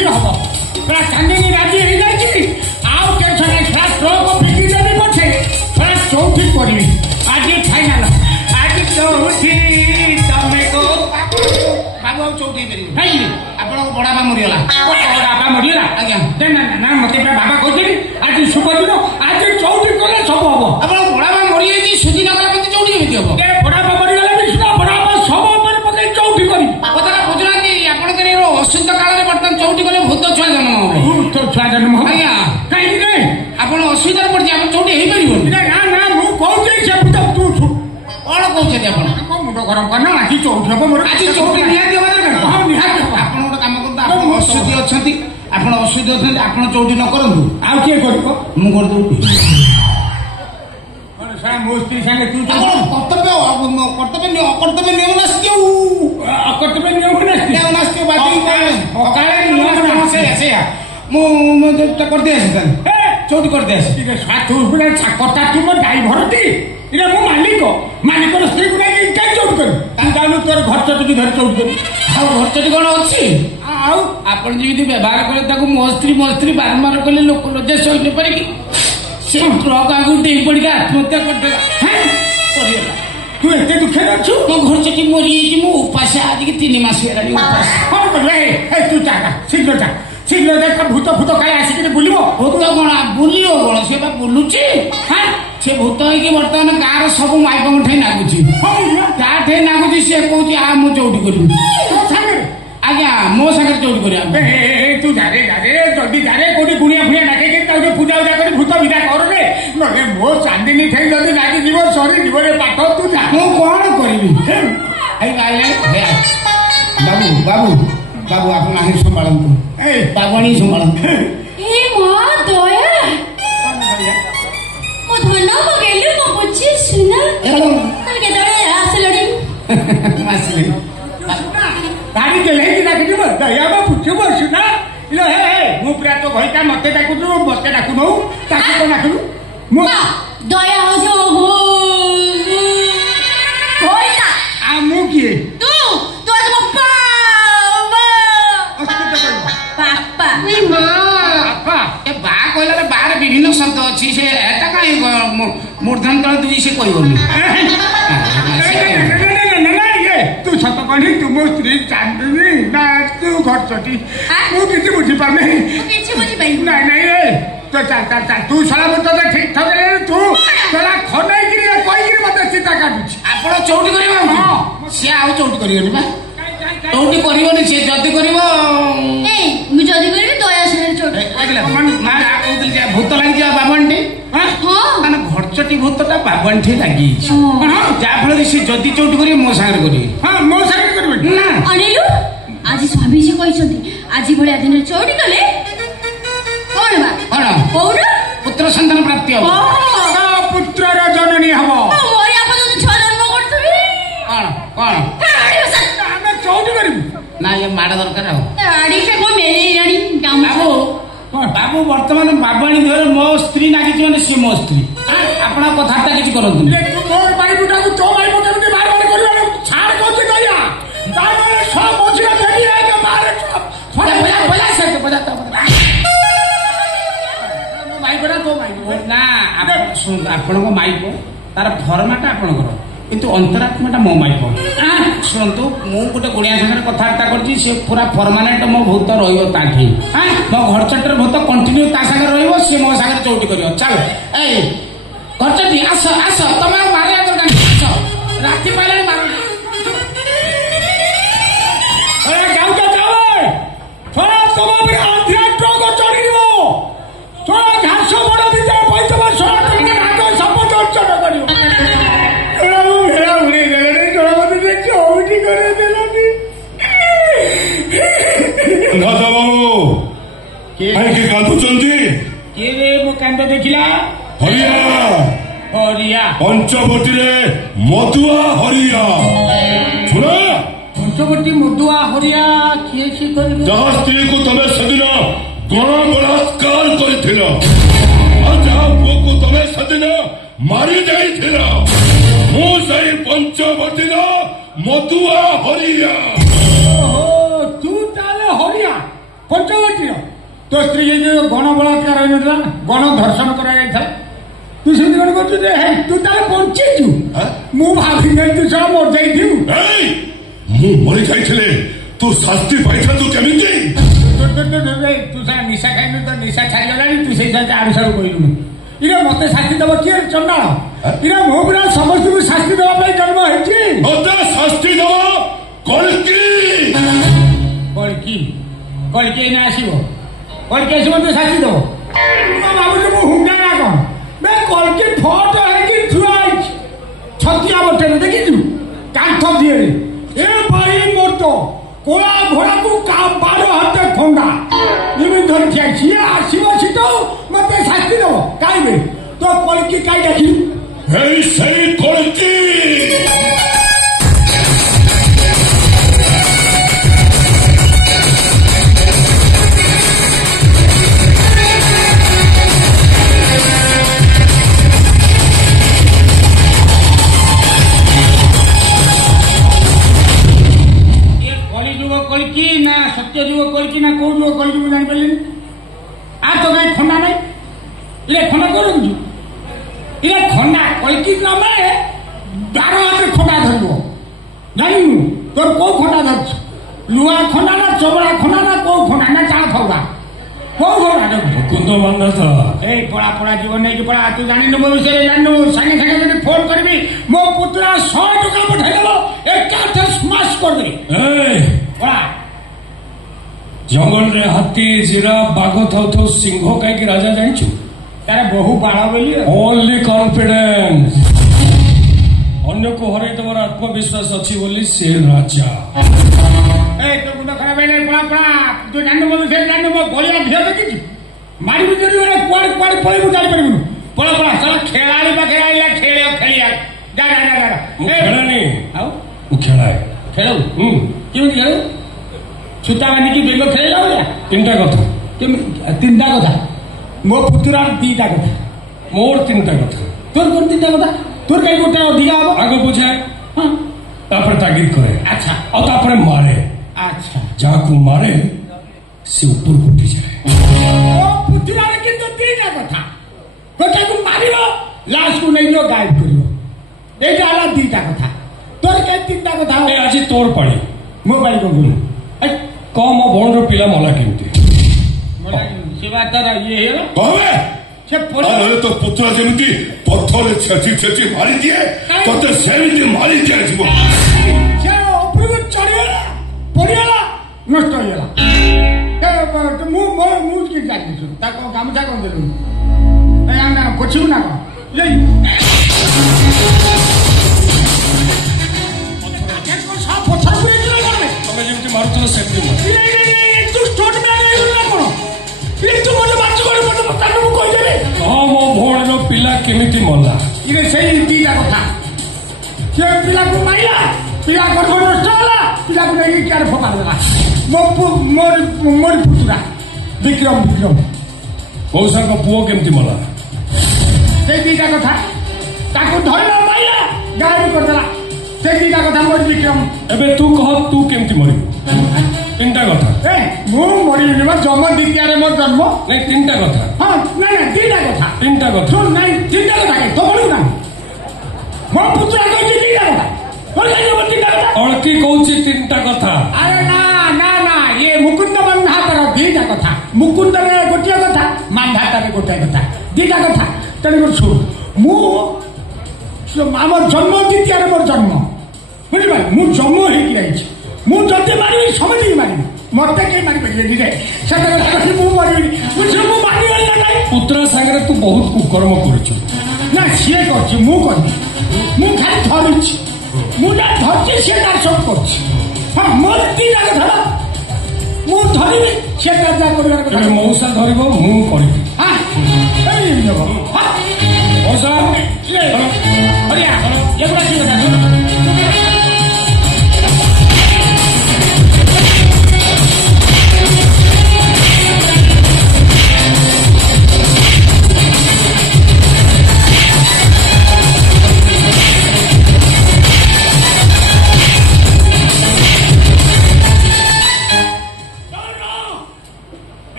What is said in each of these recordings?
चौथी हम पूरा चांदनी राजी हो जाए आउ टेंशन थोड़ा ट्रक फिकी देवी पछे थोड़ा चौथी करी आज फाइनाल आज चौथी तमे को बाबू चौथी करी नहीं आपण बड़ा बा मरियला बड़ा बा मरियला आज्ञा ना ना मते बाबा कहते आज शुभ दिन आज चौथी कले सब हम आपण बड़ा बा मरिये जी सुधी नगला मते चौथी केमि हम ए बड़ा बा मरियला भी सुना बड़ा बा सब पर पके चौथी करी कथा बुझला कि आपण करे अशुद्ध काल रे बर्तन चौथी कले भूत छुआ जन्म हो भूत छुआ जन्म हो आज्ञा काई नै आपण असुविधा पड़ जे आपण चौथी हेई परिबो ना ना मु कहू जे भूत तू छु कोन कहू जे आपण मुंड गरम करना आज चौथी हम मोर आज चौथी निया देवा दरकार हां निया आपण गोटे काम करता आपण असुविधा अछंती आपण असुविधा अछंती आपण चौथी न करंतु आ के करबो मु कर दउ कोन सा मोस्ती संगे तू कर्तव्य अकर्तव्य नियम नस्क्यू अकर्तव्य नियम नस्क्यू बाती काळे नियम से मु कर दे चौथी कर दे साथु पुरा कथा तुम ड्राइवर टी इरे मु मालिक स्त्री पुरा काय चौथी कर तू जानु तोर घर चौथी धर चौथी कर आ घर चौथी कोन अछि आउ आपण जेति व्यवहार करे ताको मोस्त्री बारंबार कले लोक लज्जा सहि न पारे कि से ट्रक आगु डेई पड़ी आत्महत्या कर दे हैं करियला तू एते दुखे अछु मो घर चौथी मरि कि मु उपास आज कि 3 मास हेलानी उपास हां रे ए तू जागा शीघ्र देख भूत काय आसिक बुलिबो भूत कोन बुलियो कोन से बा बुलुची हां से भूत है कि वर्तमान गार सब माइक उठे नागुची ता ठे नागुची से कहूची आ मु चौथी करू आज्ञा मो संगे चौथी करिया तू जारे जल्दी जारे कोडी गुनिया फुनिया नाके के ताउ पूजा करी भूत विदा कर रे नगे मो चांदनी थे जल्दी नागी जीव सरी जीव रे पाठ तू जा मु कोन करबी आई गाले बाबू आपण आहे संभाळंतु ए बाबाणी संभाळंतु ए मां दया मो धन्ना को गेलु मो बुझी सुना तल के दरे आसलडी आसले गाड़ी के लेकी ना किबो दया बा पुछबो सुना इलो हे मु प्रिया तो घइका मते डाकु तू मते डाकु नो ताकु को नाकु मो दया हो जो हो होइता आ मु की तू तो पप्पा पापा नहीं मां पापा ए बा कहला रे बाहर विभिन्न शब्द अछि से एटा काई मूर्धन तळ दुई से कहबोनी तू सत कही तुम स्त्री चांदनी ना तू घर चटी मु किछि बुझी पार नहीं किछि बुझी पाई नहीं रे तो चल तू साला मत ठीक ठाक रे तू साला खनाई गिरी कहि गिरी मते चिता काटुछ आपण चौटी करबा हां से आउ चौटी करियोनी बा चौटी करियोनी से जदी करबो ए मु जदी करबी दया से चौटी लागला मार आ कहतल जे भूत लागि जा बाबनटी हां माने घरचटी भूतटा बाबनटी लागि हां जा फल से जदी चौटी करी मो सागर करी हां मो सागर करबी ना अनिलु आज स्वामी जी कहिसंती आज भलिया दिन चौटी कले कोन बा कोन पुत्र संतान प्राप्ति हो का पुत्र र जननी हबो मोर आप जदी छ जन्म करथबी कोन हमें चौटी करबी ना ये माड़ दरकार हो आडी से को मेले रानी बाबू बाबू वर्तमान बाबाणी धर मो स्त्री नागी माने से मो स्त्री आपना कथाटा किछ करंतु मोर बाई बुटा को तो बाई बुटा के बार बार करबा छाड़ को से गया दाई सब मोछरा देबी है के बाहर थोड़ा बोला से बजाता माई बड़ा तो माई ना सुन आपण को माई को तार फरमाटा आपण करो किंतु अंतरात्माटा मो माई को शुणु मु गोटे गुड़िया सागर कथबार्ता करछि से पूरा परमानेंट मो भूत रहियो ताठी मो घर चटर भूत कंटिन्यू ता सागर रहियो से मो सागर चौटी करियो चल ए घर चटी आस तमे मारे दरकार आस राती पाले मार अरे गाँव का जाओ थोड़ा तमाम अध्यात्म को चढ़ियो थोड़ा घास बड़ भीतर पैतबा सोना के नाक सब चढ़ करियो देखिला हरिया पंचवटी मधुआ हरिया पंचवटी मधुआ हरिया किए जहाँ स्त्री को तमें सदिन गण बलात्कार कर पुओ को तमें सदिन मारी जाइथिला मु सही पंचवटी मधुआ हरिया तू ताले हरिया पंचवटी तो स्त्री जो गण बलात्कार होता गण धर्षण कर तू से कौन कर तू तार बंचीचु मु भाभी तू सब मर जाइथिउ मु मरी जाइथिले तू शास्ति पाइथा तू केमिति तू सा निशा खाइनु तो निशा छाई गलानी तू से आड़ू सारू कहलु इरे मते शास्ति दब किए चंडाल इरे मो पुरा समस्त को शास्ति दबा पे जन्म हेछि मते शास्ति दब कलकी कलकी ना आसीबो कलकी आसी मते शास्ति दब बाबू मु हुंगा ना कोन बे कलकी फोटो है कि छुआई छतिया बटे देखिछु कांथ दिए ए भाई मोर तो कोला घोड़ा को का 12 हाथे ठंडा निमिन धर थिया छी आसीबो छी तो मते शास्ति दब काइबे तो कलकी काई देखि हे सही कलकी सत्य जुग कलकी ना कौ जुग कलकी मुझे जानी आ तो कहीं खंडा नहीं इले खंडा करूँ इले खंडा कलकी नाम 12 हाथ खंडा धरब जानी तोर कौ खंडा धर लुआ खंडा ना चबड़ा खंडा ना कौ खंडा ना चाल फौड़ा कौ खंडा कुंद मानना था ए पड़ा पड़ा जीवन नहीं पड़ा तू जानी मो विषय जानी सागे सागे जब फोन करबी मो पुत्रा 100 टका पठाई देलो एक काठ स्माश कर दे पड़ा जंगल रे हाथी जीरा बाघ थाउ सिंह कहीं राजा जानिछु तारे बहु बाढ़ बोली ओनली कॉन्फिडेंस अन्य को हरे तमर आत्मविश्वास अच्छी बोली से राजा ए तो मुंड खराब है पड़ा पड़ा तू जान मो से जान मो बलिया धिया देखि मारी बिजली रे क्वाड पळी जाई परबु पड़ा पड़ा साला खेलाड़ी पाखे आइला खेलिया जा जा जा जा खेला नहीं आउ खेला खेलो क्यों खेलो छुटा बांधी की बेलो खेल तीनटा कथा तीनटा कथा मो पुतुरा 2टा कथा मोर 3टा कथा तोर कौन 3टा कथा तोर कहीं गोटे अधिका हम आगे बुझाए तापर तागिद करे अच्छा और तापर मारे अच्छा जाकू मारे से ऊपर उठी जाए ओ पुतुरा के तो 3टा कथा गोटे को मारियो लास्ट को नहीं गायब करियो एटा आला 2टा कथा तोर कहीं 3टा कथा ए आज तोर पड़ी मोबाइल को बोल कम भौण पिला मला केमती अरे तो पुत्र जमी पथर छेची छेची मारी दिए तो सेमती मारी दिया चढ़ीगला पड़गला नष्ट होगा मुझे गामछा कौन देलु पोछू ना मारुत सेमती मो भौण पिला केमिति मला इरे सही 2टा कथा से पिला को मारिया पिला गर्भ नष्ट होला पिला को नहीं क्या फोका देला मोर पुतुरा विक्रम कौशा को पुओ केमिति मला से 2टा कथा ताको धरला मारिया गायब कर देला से 2टा कथा मोर विक्रम एबे तू कह तू केमिति मरी 3टा कथा मु मरी जन्म 2टा मोर जन्म नहीं 3टा कथा हाँ नहीं 2टा कथा 3टा कथा सुन नहीं 3टा कथा तो बोलू ना मो पुत्र कहछि 3टा कथा बोल जाइयो 3टा कथा अड़की कहछि 3टा कथा अरे ना ना ना ये मुकुंद बंधातर 2टा कथा मुकुंद रे गोटे कथा मांधातर गोटे कथा 2टा कथा तने सुन मु आम जन्म 2टा मोर जन्म बुझिबा मु जन्म हे कि रहिछि मु जते मारी समझी मारी मते के मारी पड़ी रे सते मु मारी बुझो मु मारी वाला नहीं पुत्र संगे तू बहुत कुकर्म करछु ना सिए करछि मु करछि मु खाली धरुछि मु ना धरछि से ना सब करछि हां मोर 2टा कथा मु धरिबि से जा करबार कथा मौसा धरिबो मु करबि हां एई जब हां मौसा ले हरिया एबरा की कथा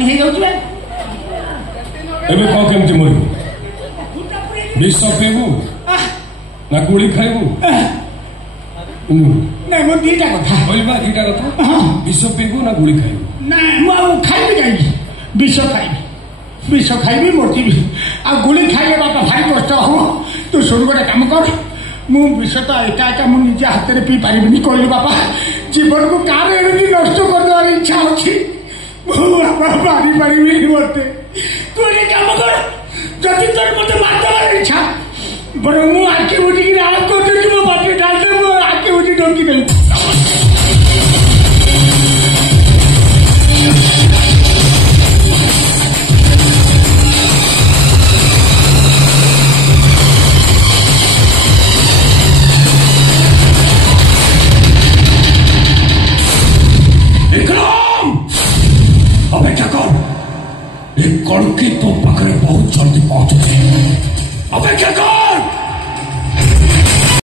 ପଏଣ୍ଟ ହେଇଯାଉଛି ଏବେ କଣ କେମିତି ମରିବୁ? ବିଷ ପିଇବୁ ନା ଗୁଳି ଖାଇବୁ? ନାଇଁ ମୋ ଦିଟା କଥା କହିବା, ଦିଟା କଥା। ବିଷ ପିଇବୁ ନା ଗୁଳି ଖାଇବୁ? ନା ମୁଁ ଆଉ ଖାଇବି କାହିଁକି? ବିଷ ଖାଇବି ମରିଯିବି। ଆଉ ଗୁଳି ଖାଇଲେ ବାପା ଭାରି କଷ୍ଟ ହବ। ତୁ ଶୁଣ ଗୋଟେ କାମ କର, ମୁଁ ବିଷ ତ ଏକା ମୁଁ ନିଜେ ହାତରେ ପିଇ ପାରିବିନି। କହିଲି ବାପା ଜୀବନକୁ କାହାର ଏମିତି ନଷ୍ଟ କରିଦେବାର ଇଚ୍ଛା ଅଛି। ମୁଁ ବାପା ମାରି ପାରିବିନି ମତେ। ତୁ ଏ କାମ କର, ଯଦି ତୋର ମତେ ମାରିଦେବାର ଇଚ୍ଛା ବରଂ ମୁଁ ଆଖି ବୁଝିକି ରାଜ କରିଦେଉଛି। ମୋ ପାଟିରେ ଡାଲିରେ ମୁଁ ଆଖି ବୁଝି ଡଙ୍କିଦେବି। अपेक्षा कर, एक कड़की तो पाखरे बहुत जल्दी पहुंचे। अपेक्षा कर।